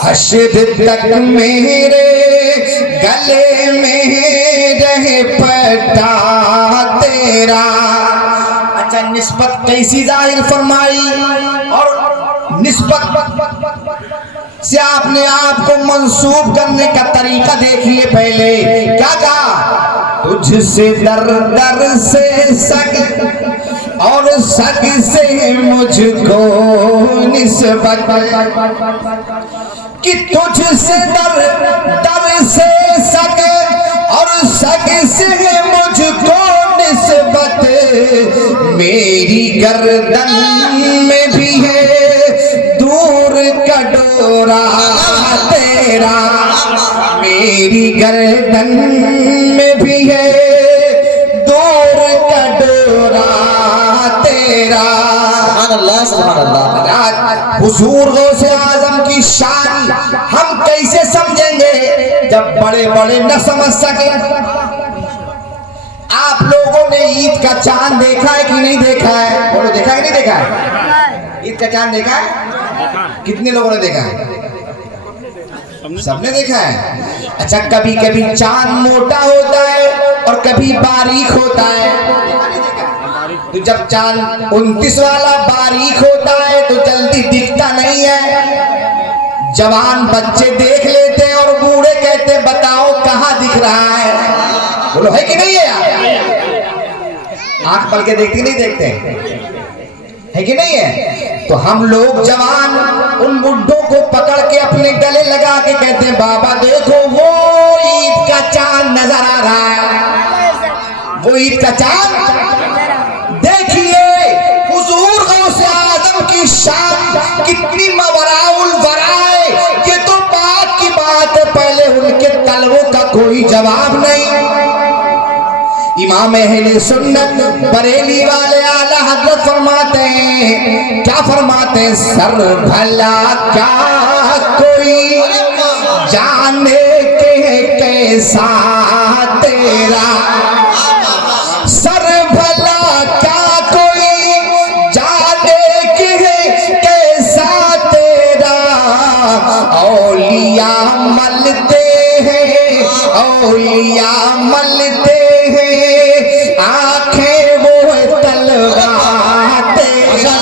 हश्र तक मेरे गले में रहे पट्टा तेरा। अच्छा, निस्बत कैसी जाहिर फरमाई और निस्बत से आपने आप को मंसूब करने का तरीका देखिए। पहले क्या कहा? तुझसे दर दर से सग और सग से मुझको निस्बत, कि तुझसे दर दर से सग और सग से मुझको निस्बत, मेरी गर्दन में भी है दूर का डोरा तेरा। मेरी गर्दन में भी है दूर का डोरा तेरा। हुजूर गौसे आजम की शान हम कैसे समझेंगे जब बड़े बड़े न समझ सके। आप लोगों ने ईद का चांद देखा है कि नहीं देखा है? बोलो, देखा है कि नहीं देखा है? ईद का चांद देखा है? कितने लोगों ने देखा है? सबने देखा है। अच्छा, कभी कभी चांद मोटा होता है और कभी बारीक होता है। तो जब चांद 29 वाला बारीक होता है तो जल्दी दिखता नहीं है। जवान बच्चे देख लेते हैं और बूढ़े कहते हैं बताओ कहाँ दिख रहा है। बोलो, है कि नहीं है यार? आंख पल के देखते नहीं देखते है कि नहीं है? तो हम लोग जवान उन बुड्ढों को पकड़ के अपने गले लगा के कहते हैं बाबा देखो वो ईद का चांद नजर आ रहा है, वो ईद का चांद देखिए। हुजूर गौसे आजम की शान कितनी मवराउल वराए, ये तो बात की बात है। पहले उनके तलवों का कोई जवाब नहीं। इमाम अहले सुन्नत बरेली वाले आला हजरत फरमाते हैं, क्या फरमाते हैं? सर भला क्या कोई जाने के कैसा तेरा, सर भला क्या कोई जाने के कैसा तेरा। औलिया मलते हैं, औलिया मलते आंखें वो तलवार तेरा।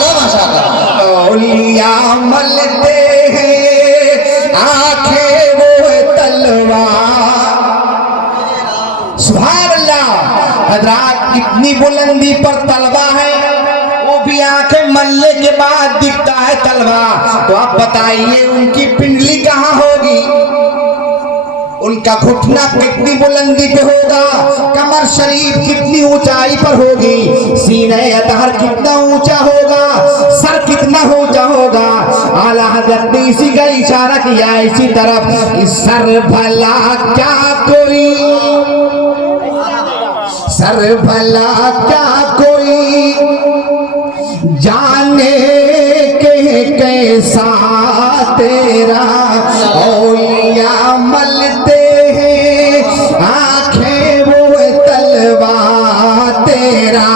औलिया मलते हैं आंखें वो तलवार। सुभान अल्लाह। हजरात, कितनी बुलंदी पर तलवा है, वो भी आंखें मलने के बाद दिखता है तलवा। तो आप बताइए उनकी पिंडली कहाँ होगी? उनका घुटना कितनी बुलंदी पे होगा? कमर शरीफ कितनी ऊंचाई पर होगी? सीने अतहर कितना ऊंचा होगा? सर कितना ऊंचा होगा? आला हज़रत ने इसी का इशारा किया इसी तरफ, इस सर भला क्या कोई, सर भला क्या कोई जाने के कैसा तेरा। औलिया मलते हैं आंखें वो तलवा तेरा।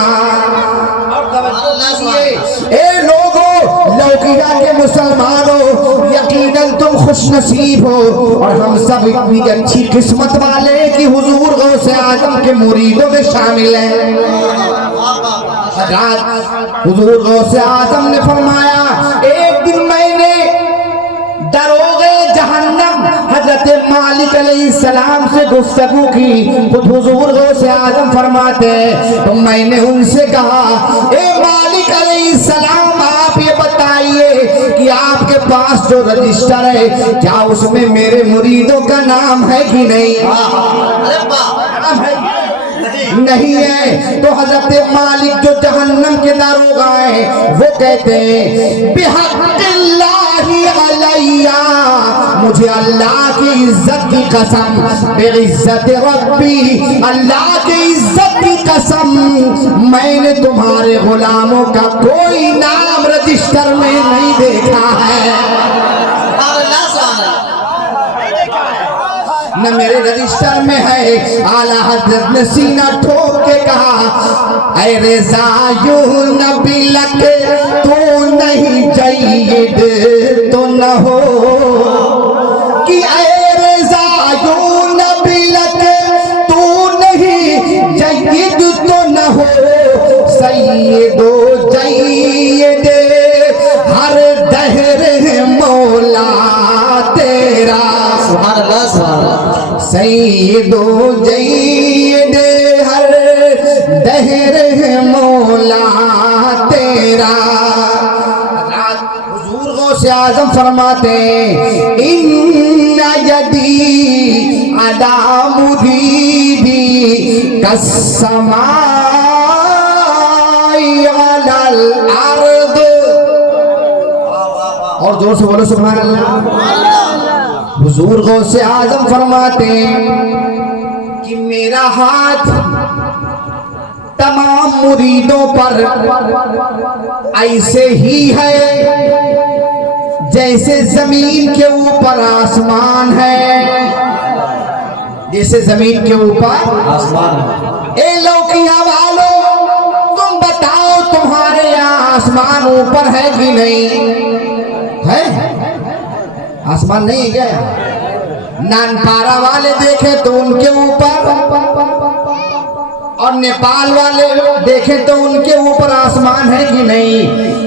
ए लोगों, लौकिया के मुसलमानों, यकीनन तुम खुश नसीब हो और हम सब इतनी अच्छी किस्मत वाले कि हुजूर गौसे आजम के मुरीदों में शामिल हैं। हुजूर गौसे आजम ने फरमाया, एक दिन मैंने दरोगे जहन्नम हजरत मालिक अलैहिस्सलाम से गुफ्तगू की। खुद हुजूर गौसे आजम फरमाते तो मैंने उनसे कहा, ए मालिक अलैहिस्सलाम, आप ये बताइए कि आपके पास जो रजिस्टर है क्या उसमें मेरे मुरीदों का नाम है कि नहीं? नहीं है। तो हजरत मालिक जो जहन्नम के दारोगा है वो कहते हैं, बिहक़्क़िल्लाहि अलैया, मुझे अल्लाह की इज्जत की कसम, बेइज्जत रब्बी, अल्लाह की इज्जत की कसम, मैंने तुम्हारे गुलामों का कोई नाम रजिस्टर में नहीं देखा है। न मेरे रजिस्टर में है। आला हज़रत ने सीना ठोक के कहा, ऐ रेज़ा यूं नबी लगे तू नहीं जय्यद तो न हो। सैयदो जय्यद हर दहर मौला तेरा, सुभान अल्लाह सुभान अल्लाह। सैयदो जय्यद हर दहर मौला तेरा। हुजूर गौसे आजम फरमाते इन्ना यदी अदा मुरीदी कस्समाई अलल अर्द। और जोर से बोलो सुभान अल्लाह। हुजूर गौसे आजम फरमाते कि मेरा हाथ तमाम मुरीदों पर ऐसे ही है जैसे जमीन के ऊपर आसमान है, जैसे जमीन के ऊपर आसमान। ए लौकिया वालों, तुम बताओ तुम्हारे यहाँ आसमान ऊपर है कि नहीं है? आसमान नहीं है क्या? नानपारा वाले देखे तो उनके ऊपर, और नेपाल वाले देखे तो उनके ऊपर आसमान है कि नहीं?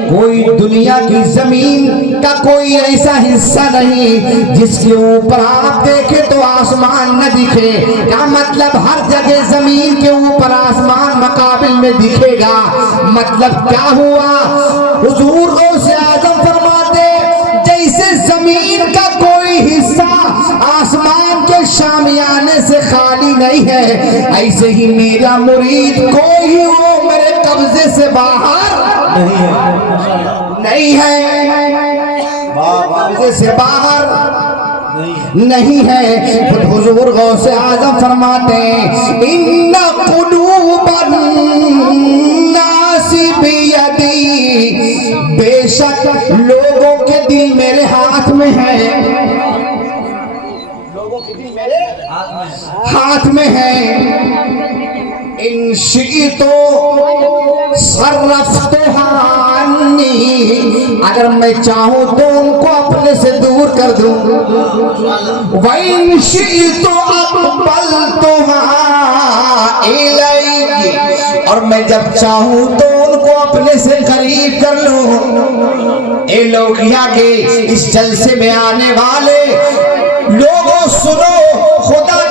कोई दुनिया की जमीन का कोई ऐसा हिस्सा नहीं जिसके ऊपर आप देखे तो आसमान न दिखे। क्या मतलब? हर जगह जमीन के ऊपर आसमान मुकाबिल में दिखेगा। मतलब क्या हुआ? हुजूर गौसे आजम फरमाते जैसे जमीन का कोई हिस्सा आसमान के शामियाने से खाली नहीं है, ऐसे ही मेरा मुरीद कोई वो मेरे कब्जे से बाहर नहीं है, कब्जे से बाहर नहीं है। खुद हुजूर गौसे आजम फरमाते इन्ना कुलूबन नासी बियदी, बेशक लोगों के दिल मेरे हाथ में है, लोगों के दिल मेरे हाथ में है। इन शितो सर्रफ्तुहा अन्नी, अगर मैं चाहूं तो उनको अपने से दूर कर दूं। वइन शितो अक़बलतुहा इलैकी, और मैं जब चाहूं तो उनको अपने से करीब कर लूं। ए लोगिया के इस जलसे में आने वाले लोगों सुनो, खुदा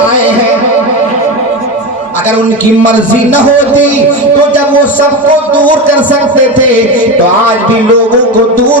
आए हैं। अगर उनकी मर्जी न होती तो जब वो सबको दूर कर सकते थे तो आज भी लोगों को दूर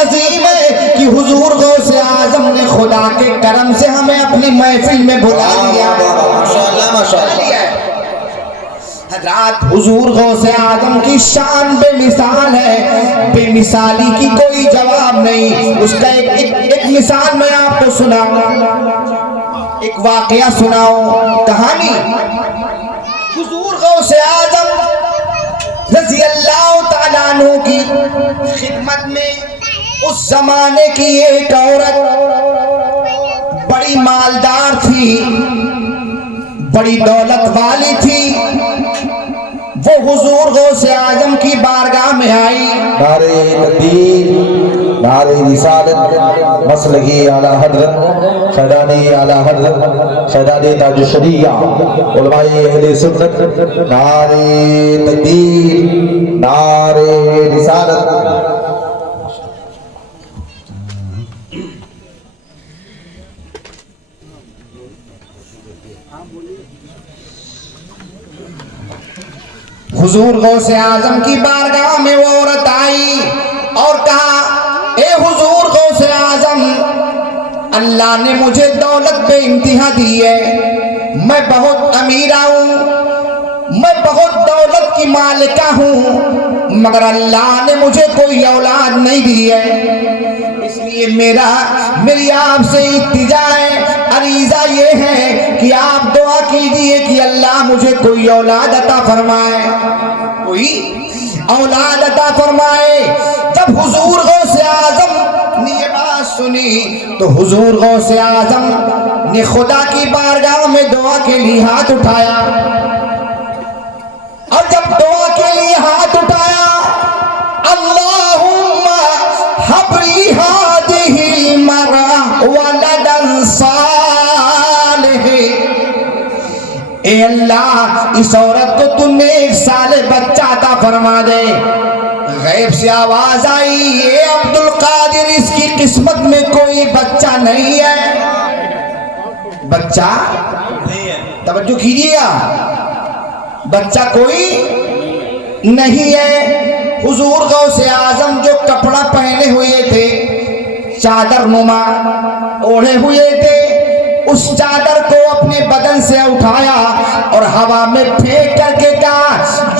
अजीम है कि हुजूर गौसे आजम ने खुदा के करम से हमें अपनी महफिल में बुला लिया। माशाअल्लाह माशाअल्लाह। हज़रत हुजूर गौसे आजम की शान बेमिसाल है, बेमिसाली की कोई जवाब नहीं। उसका एक मिसाल मैं आपको सुनाऊंगा, एक वाकया सुनाऊं, कहानी। हुजूर गौसे आजम रज़ी अल्लाह तआला अन्हु की खिदमत में उस जमाने की एक औरत बड़ी मालदार थी, बड़ी दौलत वाली थी। वो हुजूर गौसे आजम की बारगाह में आई। नारे तकबीर, नारे रिसालत, मसलकी आला हज़रत सैयदानी आला हज़रत सैयदानी ताजुश्शरिया उलमाए अहले सुन्नत, नारे तकबीर, नारे रिसालत। हुजूर गौसे आजम की बारगाह में वो औरत आई और कहा, ए हुजूर गौसे आजम, अल्लाह ने मुझे दौलत पे इंतहा दी है, मैं बहुत अमीरा हूँ, मैं बहुत दौलत की मालिका हूँ, मगर अल्लाह ने मुझे कोई औलाद नहीं दी है। इसलिए मेरी आपसे इल्तिजा है, अरीजा ये है कि आप दुआ कीजिए कि अल्लाह मुझे कोई औलाद अता फरमाए, कोई औलाद अता फरमाए। जब हुजूर गौसे आजम ने ये बात सुनी तो हुजूर गौसे आजम ने खुदा की बारगाह में दुआ के लिए हाथ उठाया, और जब दुआ के लिए हाथ उठाया, अल्लाहुम्मा हबली हादिहिल मरा वलदन सालिह, इस औरत को तुमने 1 साल बच्चा अता फरमा दे। गैब से आवाज आई, ये अब्दुल कादिर, इसकी किस्मत में कोई बच्चा नहीं है। बच्चा तवज्जो कीजिएगा, बच्चा कोई नहीं है। हुजूर गौसे आजम जो कपड़ा पहने हुए थे, चादर नुमा ओढ़े हुए थे, उस चादर को अपने बदन से उठाया और हवा में फेंक करके कहा,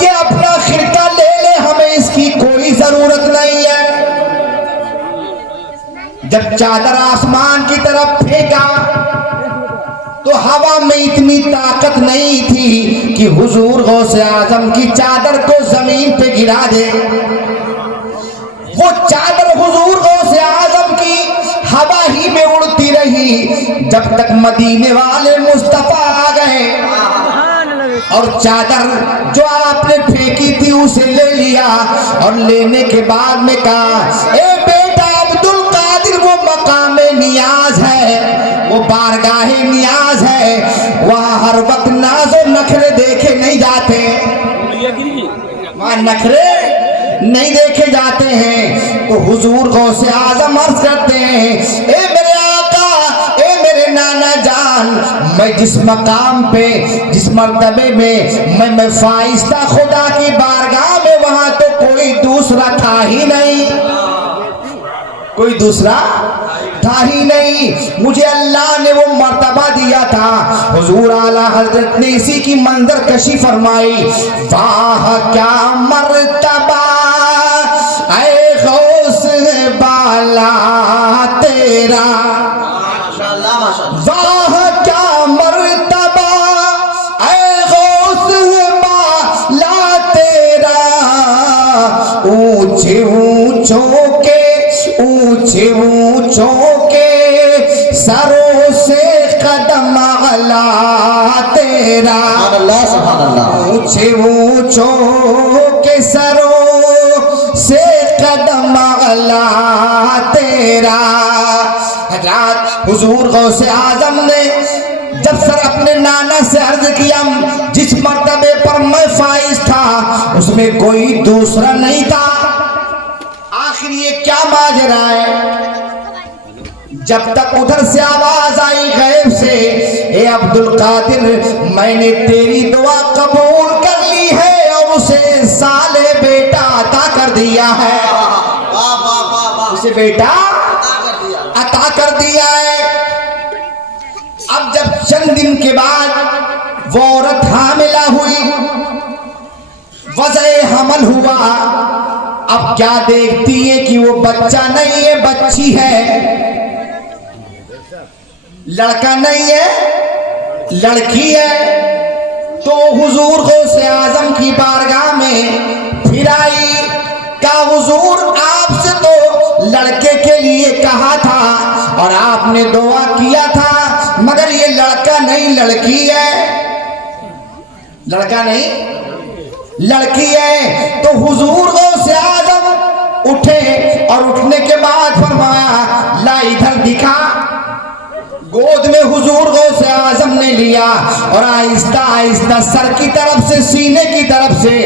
ये अपना खिरका ले ले, हमें इसकी कोई जरूरत नहीं है। जब चादर आसमान की तरफ फेंका तो हवा में इतनी ताकत नहीं थी कि हुजूर गौसे आजम की चादर को जमीन पे गिरा दे। वो चादर हुजूर गौसे आजम की हवा ही में उड़ती रही जब तक मदीने वाले मुस्तफा आ गए और चादर जो आपने फेंकी थी उसे ले लिया और लेने के बाद में कहा, ए बेटा अब्दुल कादिर, वो मकामे नियाज है, वो बारगाहे नियाज है, वहाँ हर वक्त नाज़ो नखरे देखे नहीं जाते, वहाँ नखरे नहीं देखे जाते हैं। तो हुजूर गौसे आजम अर्ज करते हैं, ए मेरे आका, ए मेरे नाना जान, मैं जिस मकाम पे, जिस मर्तबे में मैं फाइज था खुदा की बारगाह में, वहां तो कोई दूसरा था ही नहीं, कोई दूसरा था ही नहीं। मुझे अल्लाह ने वो मर्तबा दिया था। हुजूर आला हजरत ने इसी की मंजर कशी फरमाई, वाह क्या मर्तबा ऐ गौस बाला तेरा, वाह क्या मर्तबा ऐ गौस बाला तेरा, ऊंचे ऊंचों के, ऊंचे ऊंचों के सरों से कदम अला तेरा, ऊंचे ऊंचों के सरों से कदम अला तेरा। हजरत हुजूर गौसे आजम ने जब सर अपने नाना से अर्ज किया, जिस मर्तबे पर मैं फाइज था उसमें कोई दूसरा नहीं था, आखिर ये क्या माजरा है। जब तक उधर से आवाज आई गैब से, ए अब्दुल कादिर, मैंने तेरी दुआ कबूल कर ली है और उसे साले बेटा अता कर दिया है, उसे बेटा अता कर दिया है। अब जब चंद दिन के बाद वो औरत हामिला हुई, वज़े हमल हुआ, अब क्या देखती है कि वो बच्चा नहीं है, बच्ची है, लड़का नहीं है, लड़की है। तो हुजूर गौसे आजम की बारगाह में फिर आई, का हुजूर आपसे तो लड़के के लिए कहा था और आपने दुआ किया था, मगर ये लड़का नहीं लड़की है, लड़का नहीं लड़की है। तो हुजूर गौसे आजम उठे और उठने के बाद फरमाया, ला इधर दिखा। गोद में हुजूर गौसे आजम ने लिया और आहिस्ता आहिस्ता सर की तरफ से, सीने की तरफ से,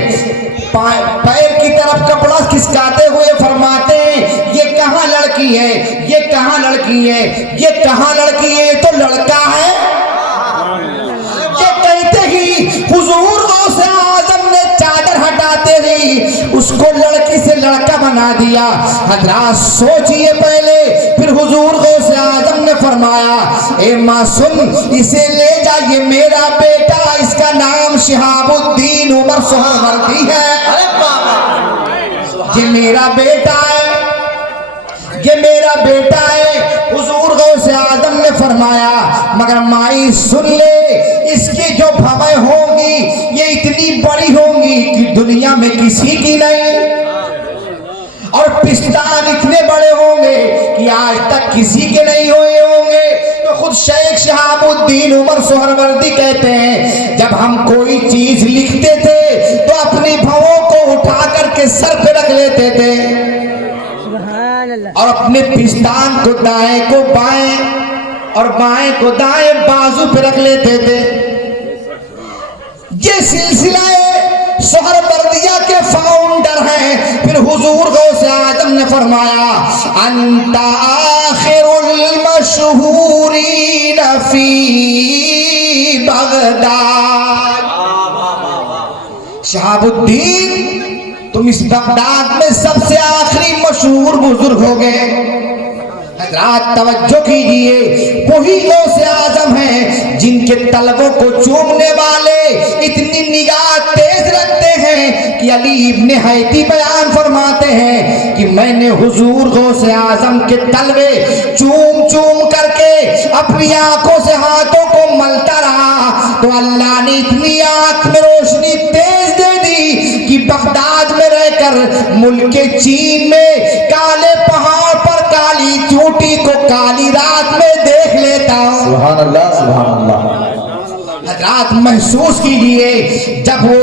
पैर की तरफ कपड़ा खिसकाते हुए फरमाते हैं, ये कहाँ लड़की है, ये कहाँ लड़की है, ये कहाँ लड़की है, ये तो लड़का है। ये कहते ही हुजूर गौसे आजम ने चादर हटाते ही उसको लड़की से लड़का बना दिया। हजरात सोचिए पहले, फिर हुजूर गौसे आजम ने फरमाया, ए मासूम, इसे ले जा, ये मेरा बेटा, इसका नाम शिहाबुद्दीन उमर सोहरवर्दी है, ये मेरा बेटा है, ये मेरा बेटा है। हुजूर गौसे आजम ने फरमाया, मगर माई सुन ले, इसकी जो भवें होंगी ये इतनी बड़ी होंगी कि दुनिया में किसी की नहीं, और पिस्तान इतने बड़े होंगे कि आज तक किसी के नहीं हुए होंगे। तो खुद शेख शिहाबुद्दीन उमर सोहरवर्दी कहते हैं, जब हम कोई चीज लिखते थे तो अपनी भवों को उठा करके सर पे रख लेते थे और अपने पिस्तान को दाएं को बाएं और बाएं को दाएं बाजू पे रख लेते थे। ये सिलसिला सोहरवर्दिया के फाउंडर हैं। फिर हुजूर गौसे आजम ने फरमाया अंता आखिरुल मशहूरीन फी बगदाद। शहाबुद्दीन तुम इस बगदाद में सबसे आखिरी मशहूर बुजुर्ग हो गए। हजरात तवज्जो कीजिए, वही गौसे आजम हैं जिनके तलबों को चूमने वाले इतनी निगाह तेज रखते हैं कि अली इब्ने हैती बयान फरमाते हैं कि मैंने हुजूर गौसे आजम के तलबे चूम चूम करके अपनी आंखों से हाथों को मलता रहा तो अल्लाह ने इतनी आंख में रोशनी तेज दे दी कि बगदाद में रहकर मुल्क चीन में काले पहाड़ पर काली चोटी को काली रात में देख लेता हूँ। सुभान अल्लाह, सुभान अल्लाह। हजरात महसूस कीजिए, जब वो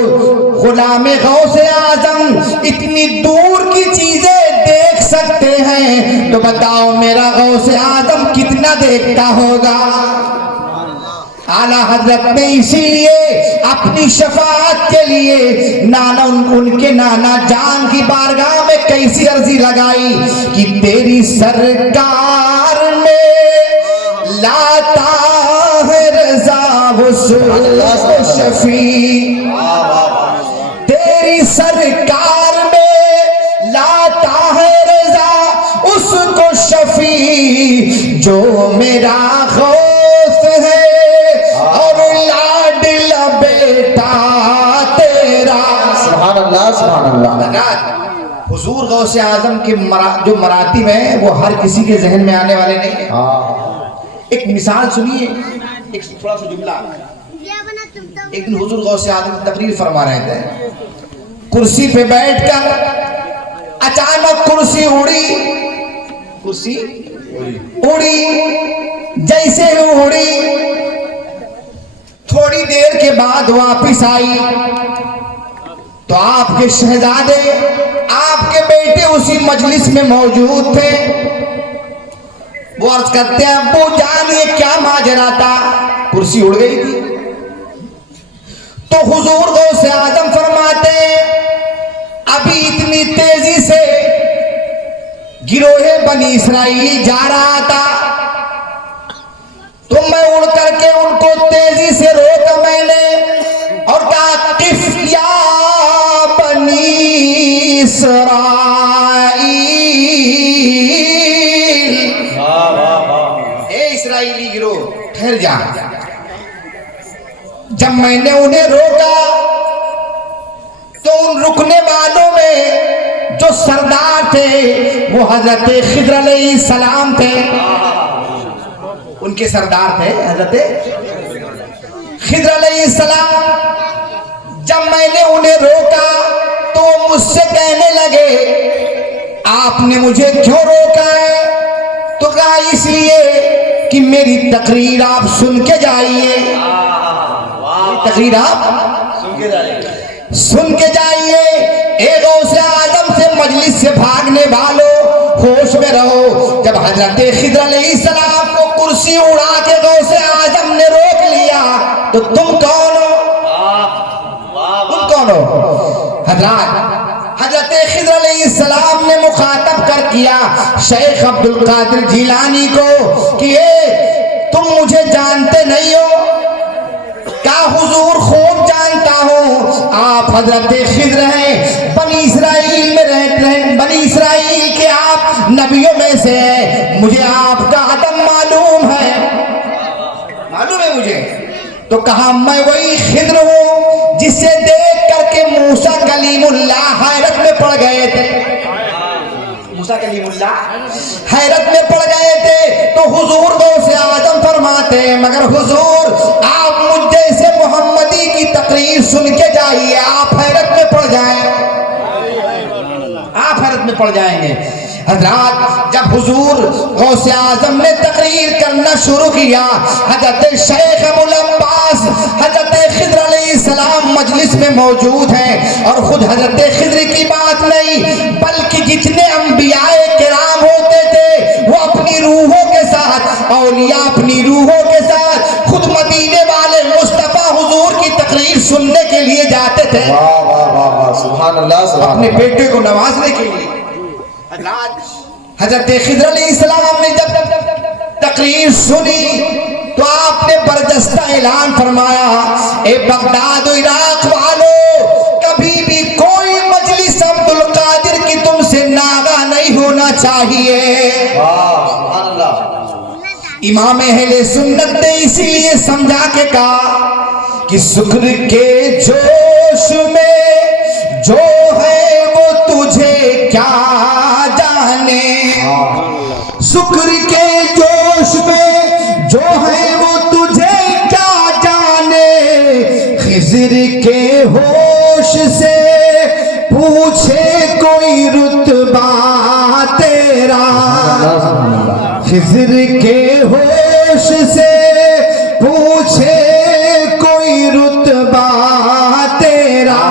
गुलामे गौसे आजम इतनी दूर की चीजें देख सकते हैं तो बताओ मेरा गौसे आजम कितना देखता होगा। आला हजरत ने इसीलिए अपनी शफाअत के लिए उनके नाना जान की बारगाह में कैसी अर्जी लगाई कि तेरी सरकार में लाता है रजा शफी, तेरी सरकार में लाता है रजा उसको शफी जो मेरा गौस है और लाडला बेटा तेरा। सुभान अल्लाह, सुभान अल्लाह। हुजूर गौसे आजम के जो मरातिब हैं वो हर किसी के जहन में आने वाले नहीं है। एक मिसाल सुनिए, एक थोड़ा सा जुमला। एक दिन हुजूर गौसे आजम तकरीर फरमा रहे थे, कुर्सी पे बैठकर अचानक कुर्सी उड़ी, कुर्सी उड़ी। जैसे ही उड़ी थोड़ी देर के बाद वापिस आई तो आपके शहजादे आपके बेटे उसी मजलिस में मौजूद थे। वो अर्ज करते हैं अब्बू जान ये क्या माजरा था, कुर्सी उड़ गई थी। तो हुजूर गौसे आजम फरमाते अभी इतनी तेजी से गिरोहे बनी इसराइली जा रहा था तो मैं उड़ करके उनको तेजी से रोका मैंने और कहा किफ या बनी इसराइल, ए इसराइली गिरोह ठहर जा। जब मैंने उन्हें रोका तो उन रुकने वालों में जो सरदार थे वो हजरत खिद्र अलैहिस्सलाम थे, उनके सरदार थे हजरत खिद्र अलैहिस्सलाम। जब मैंने उन्हें रोका तो मुझसे कहने लगे आपने मुझे क्यों रोका है? तो कहा इसलिए कि मेरी तकरीर आप सुन के जाइए, तकरीर आप सुन के जाइए। ए गौसे आजम से मजलिस से भागने वालों होश में रहो। जब हजरत खिद्र अलैहिस्सलाम को कुर्सी उड़ा के गौसे आजम ने रोक लिया तो तुम कौन हो? तुम कौन हो? हजरत खिद्र अलैहिस्सलाम ने मुखातब कर किया शेख अब्दुल कादिर जिलानी को कि तुम मुझे जानते नहीं हो? क्या हुजूर खूब जानता हूँ, आप हजरत खिद्र हैं, बनी इसराइल में रहते हैं, बनी इसराइल के आप नबियों में से हैं, मुझे आपका अदम मालूम है, मालूम है मुझे। तो कहा मैं वही खिद्र हूँ जिसे देख करके मूसा कलीमुल्लाह हैरत में पड़ गए थे, मूसा कलीमुल्लाह हैरत में पड़ गए थे। तो हुजूर गौसे आजम फरमाते मगर हुजूर आप मुझ जैसे मोहम्मदी की तकरीर सुन के जाइए, आप हैरत में पड़ जाएं, आप हैरत में पड़ जाएंगे। हजरात जब हुजूर गौसे आजम ने तकरीर करना शुरू किया हजरत शेख अबुल अब्बास हजरत खिद्र अलैहिस्सलाम मजलिस में मौजूद हैं और खुद हजरत खिद्र की बात नहीं बल्कि जितने अंबियाए किराम होते थे वो अपनी रूहों के साथ, औलिया अपनी रूहों के साथ खुद मदीने वाले मुस्तफा हुजूर की तकरीर सुनने के जाते थे वाह वाह वाह वाह सुभान अल्लाह सुभान अपने अल्लाह। बेटे को नवाजने के लिए। हजरत खिज़र अलैहिस्सलाम ने जब तकरीर सुनी तो आपने बरजस्ता ऐलान फरमाया, ए बगदाद और इराक वालों, कभी भी कोई मजलिस अब्दुल कादिर की तुमसे नागा नहीं होना चाहिए। वाह सुभान अल्लाह। इमाम अहले सुन्नत ने इसीलिए समझा के कहा कि शुक्र के जोश में जो है वो तुझे क्या जाने, शुक्र के जोश में जो है वो तुझे क्या जाने, खिज़र के होश से पूछे कोई रुतबा तेरा, खिज़र के होश से पूछे कोई रुतबा तेरा।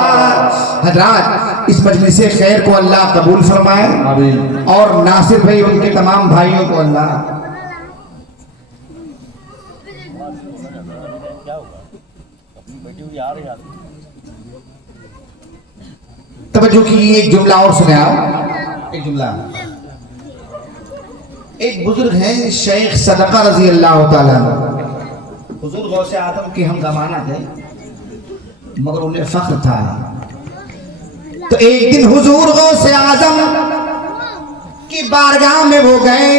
हज़रात, इस मजलिस खैर को अल्लाह कबूल फरमाए आमीन। और नासिर भाई उनके तमाम भाइयों को अल्लाह तवज्जो की। एक जुमला और सुने आप, एक जुमला। एक बुजुर्ग हैं शेख सदका रजी अल्लाह ताला अन्हु। हुजूर गौसे आदम के हम जमाना थे मगर उन्हें फख्र था। तो एक दिन हुजूर गौसे आजम की बारगाह में वो गए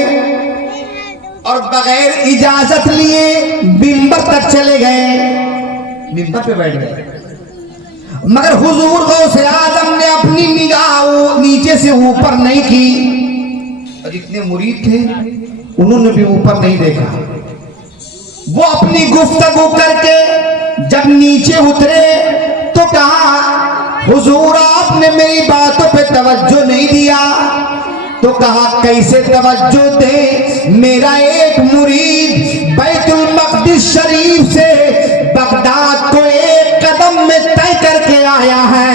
और बगैर इजाजत लिए मिंबर तक चले गए, मिंबर पे बैठ गए। मगर हुजूर गौसे आजम ने अपनी निगाह नीचे से ऊपर नहीं की और जितने मुरीद थे उन्होंने भी ऊपर नहीं देखा। वो अपनी गुफ्तगू करके जब नीचे उतरे तो कहा, हुजूर आपने मेरी बातों पे तवज्जो नहीं दिया। तो कहा, कैसे तवज्जो दे, मेरा एक मुरीद बैतुल मक़दिस शरीफ से बगदाद को एक कदम में तय करके आया है,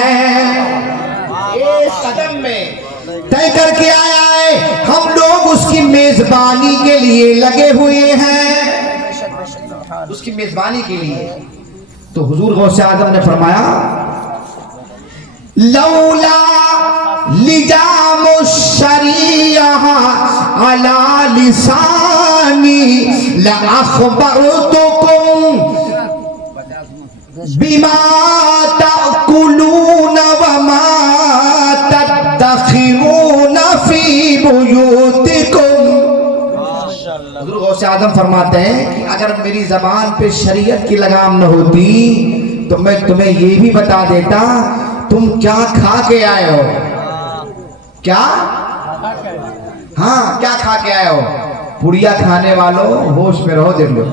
एक कदम में तय करके आया है, हम लोग उसकी मेजबानी के लिए लगे हुए हैं, उसकी मेजबानी के लिए। तो हुजूर गौसे आजम ने फरमाया, लौला लिजामु शरीया अला लिसानी ला अखबरतुकुम बिमा ताकुलून व मा तदखिरून फी बुयूतिकुम। हुजूर गौसे आजम फरमाते हैं कि अगर मेरी जबान पे शरीयत की लगाम न होती तो मैं तुम्हें ये भी बता देता तुम क्या खा के आए हो। क्या? हाँ, क्या खा के आए हो? पुड़िया खाने वालों होश में रहो। देख लो,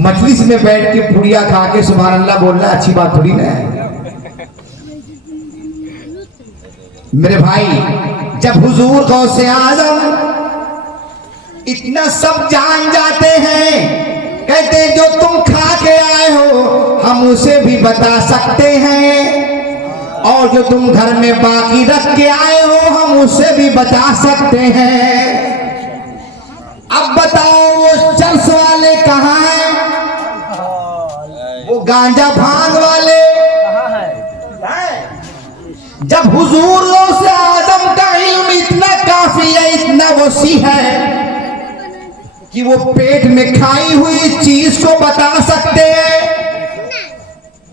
मजलिस में बैठ के पुड़िया खा के सुभान अल्लाह बोलना अच्छी बात थोड़ी ना है। मेरे भाई, जब हुजूर गौसे आजम इतना सब जान जाते हैं, कहते हैं जो तुम खा के आए हो हम उसे भी बता सकते हैं, और जो तुम घर में बाकी रख के आए हो हम उसे भी बता सकते हैं। अब बताओ वो चर्च वाले कहाँ हैं? वो गांजा भांग वाले जब हुजूर गौसे आजम का इल्म इतना काफी है, इतना वसी है कि वो पेट में खाई हुई चीज को बता सकते हैं,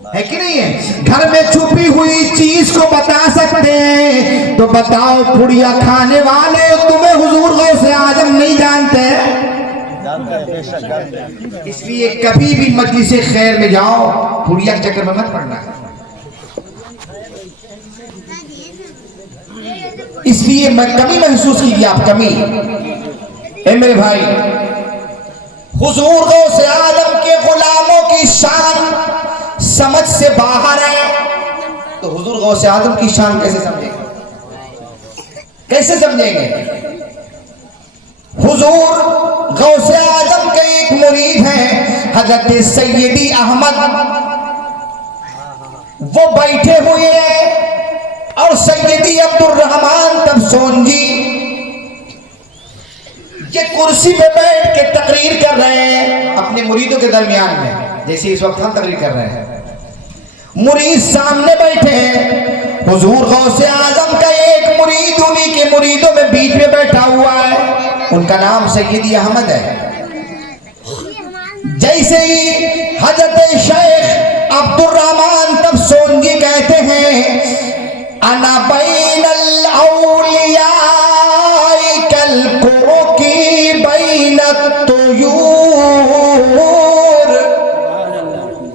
है कि नहीं है? घर में छुपी हुई चीज को बता सकते हैं। तो बताओ पुड़िया खाने वाले तुम्हें हुजूर गौसे आजम नहीं जानते? इसलिए कभी भी मजलिस खैर में जाओ पुड़िया के चक्कर में मत पड़ना। इसलिए मैं कमी महसूस कीजिए, आप कमी। ए मेरे भाई, हुजूर गौसे आजम के गुलामों की शान समझ से बाहर है, तो हुजूर गौसे आजम की शान कैसे समझेंगे? कैसे समझेंगे? हुजूर गौसे आजम के एक मुरीद हैं हजरत सैयदी अहमद, वो बैठे हुए हैं और सैयदी अब्दुल रहमान तबसोंजी ये कुर्सी पे बैठ के तकरीर कर रहे हैं। अपने मुरीदों के दरमियान में, जैसे इस वक्त हम तकरीर कर रहे हैं, मुरीद सामने बैठे हैं, हुजूर गौसे आजम का एक मुरीद उन्हीं के मुरीदों में बीच में बैठा हुआ है, उनका नाम सैयदी अहमद है। जैसे ही हजरत शेख अब्दुर्रहमान तबसोंगी कहते हैं, अना बैनल औलिया कल कुरुकी बैनत तुयूर।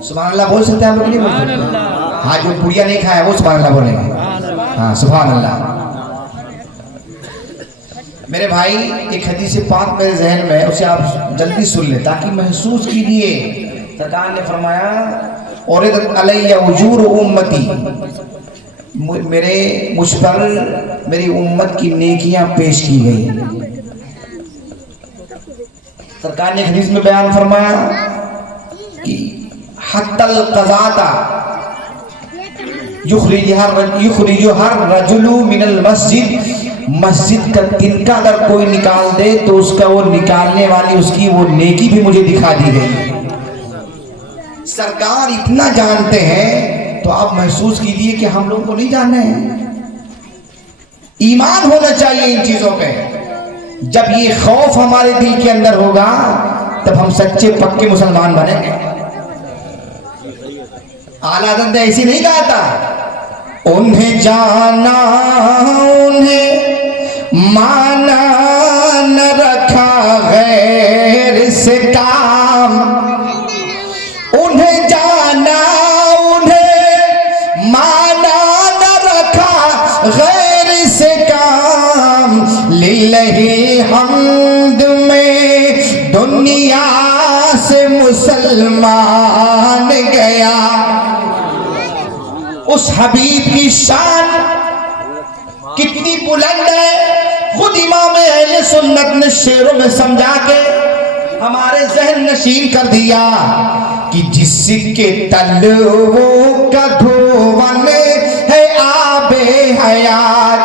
सुभान अल्लाह बोल सकते हैं आप लोग? नहीं बोल सकते? हाँ, जो पुड़िया नहीं खाया वो सुभान अल्लाह बोलेंगे। हाँ, सुभान अल्लाह। मेरे भाई, एक हदीस पाक मेरे जहन में, उसे आप जल्दी सुन ले ताकि महसूस कीजिए। सरकार ने फरमाया, और अलैया उजूर उम्मती, मुझ पर मेरी उम्मत की नेकियां पेश की गई। सरकार ने हदीस में बयान फरमाया कि हत्तल क़ज़ाता युखरिजुहर रजुलु मिनल मस्जिद, मस्जिद का तिनका अगर कोई निकाल दे तो उसका वो निकालने वाली उसकी वो नेकी भी मुझे दिखा दी गई। सरकार इतना जानते हैं तो आप महसूस कीजिए कि हम लोगों को नहीं जानना है। ईमान होना चाहिए इन चीजों पे। जब ये खौफ हमारे दिल के अंदर होगा तब हम सच्चे पक्के मुसलमान बनेंगे। आला हज़रत ने ऐसी नहीं कहा था, उन्हें जाना उन्हें माना न रखा गैर से काम, उन्हें जाना उन्हें माना न रखा गैर से काम, लिल्लाहि हम्द में दुनिया से मुसलमान गया। उस हबीब की शान कितनी बुलंद है, खुद इमाम अहले सुन्नत ने शेरों में समझा के हमारे जहन नशीन कर दिया कि जिसके तलवों का धोवन है आबे हयात,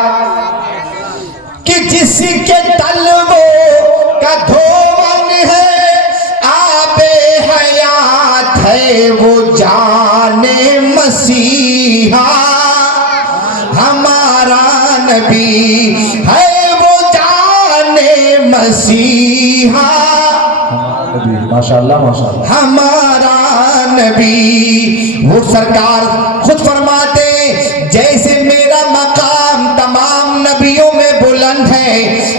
कि जिसके तलवों का धोवन है आबे हयात है, वो जाने मसीहा हमारा नबी है, वो जाने मसीहा माशाअल्लाह माशाअल्लाह हमारा नबी। वो सरकार खुद फरमाते, जैसे मेरा मकाम तमाम नबियों में बुलंद है,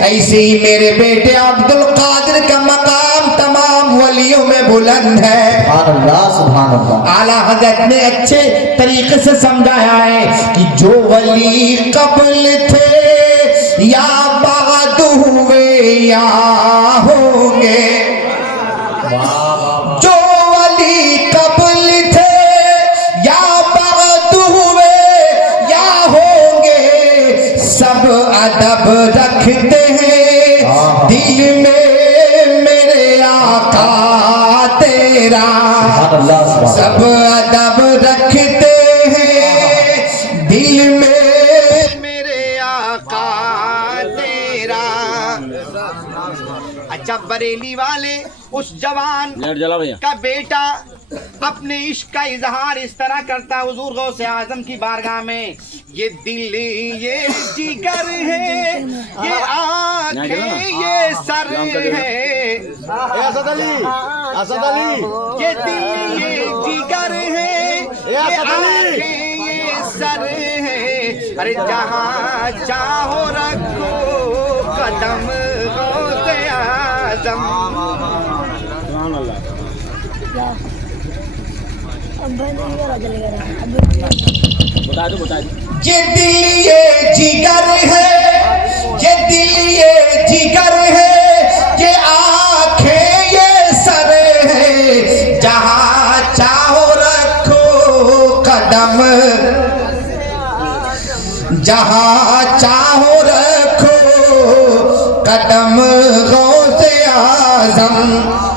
ऐसे ही मेरे बेटे अब्दुल कादिर का मकाम तमाम वलियों में बुलंद है। सुभान अल्लाह सुभान अल्लाह। आला हज़रत ने अच्छे तरीके से समझाया है कि जो वली कब्ल थे या बाद हुए या होंगे, जो वली कब्ल थे या बाद हुए या होंगे, सब अदब रखते हैं दिल में मेरे आका तेरा, सब अदब रखते हैं दिल में मेरे आका तेरा। अच्छा, बरेली वाले उस जवान का बेटा अपने इश्क का इजहार इस तरह करता है हुजूर गौसे आजम की बारगाह में, ये दिल ये जिगर है, ये आंखें ये सर है, असद अली, असद अली, ये दिल ये जिगर है, ये आंखें ये सर है, अरे जहाँ चाहो रखो कदम गौसे आजम। ये दिल ये जिगर है, ये दिल ये जिगर है, ये आंखें ये सर है, जहाँ चाहो रखो कदम, जहाँ चाहो रखो कदम गौसे आजम।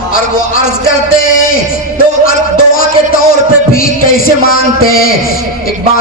और वो अर्ज करते तो दुआ के तौर पे भी कैसे मांगते हैं, एक बात